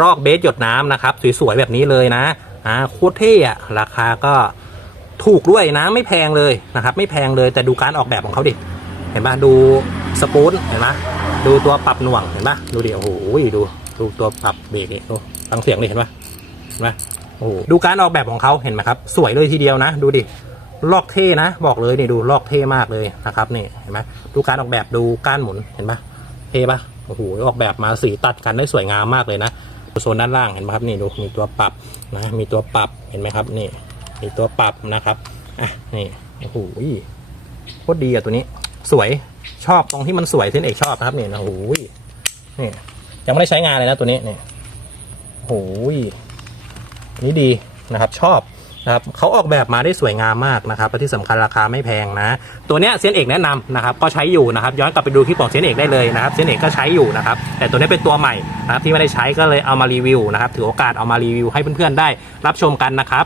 รอกเบสหยดน้ำนะครับ สวยๆแบบนี้เลยนะอ่าโคตรเท่อะราคาก็ถูกด้วยนะไม่แพงเลยนะครับ ไม่แพงเลยแต่ดูการออกแบบของเขาดิเห็นปะดูสปูนเห็นปะดูตัวปรับหน่วงเห็นปะดูดิโอ้โหดูดูตัวปรับเบรกนี่ดูฟังเสียงดิเห็นปะเห็นปะโอ้ดูการออกแบบของเขาเห็นไหมครับ สวยเลยทีเดียวนะ ดูดิลอกเท่นะ บอกเลยนี่ดูลอกเท่มากเลยนะครับนี่เห็นไหมดูการออกแบบดูก้านหมุนเห็นปะเท่ปะโอ้โหออกแบบมาสีตัดกันได้สวยงามมากเลยนะ โซนด้านล่างเห็นไหมครับนี่ดูมีตัวปรับนะมีตัวปรับเห็นไหมครับนี่มีตัวปรับนะครับอะนี่โอ้โหโคตรดีอะตัวนี้ สวยชอบตรงที่มันสวยเส้นเอกชอบนะครับนี่นะโอ้โหนี่ยังไม่ได้ใช้งานเลยนะตัวนี้นี่โอ้โหนี่ดีนะครับ ชอบ นะครับเขาออกแบบมาได้สวยงามมากนะครับและที่สำคัญราคาไม่แพงนะ ตัวเนี้ยเซนเอกแนะนำนะครับก็ใช้อยู่นะครับย้อนกลับไปดูคลิปของเซนเอกได้เลยนะครับเซนเอกก็ใช้อยู่นะครับแต่ตัวนี้เป็นตัวใหม่นะครับที่ไม่ได้ใช้ก็เลยเอามารีวิวนะครับถือโอกาสเอามารีวิวให้เพื่อนๆได้รับชมกันนะครับ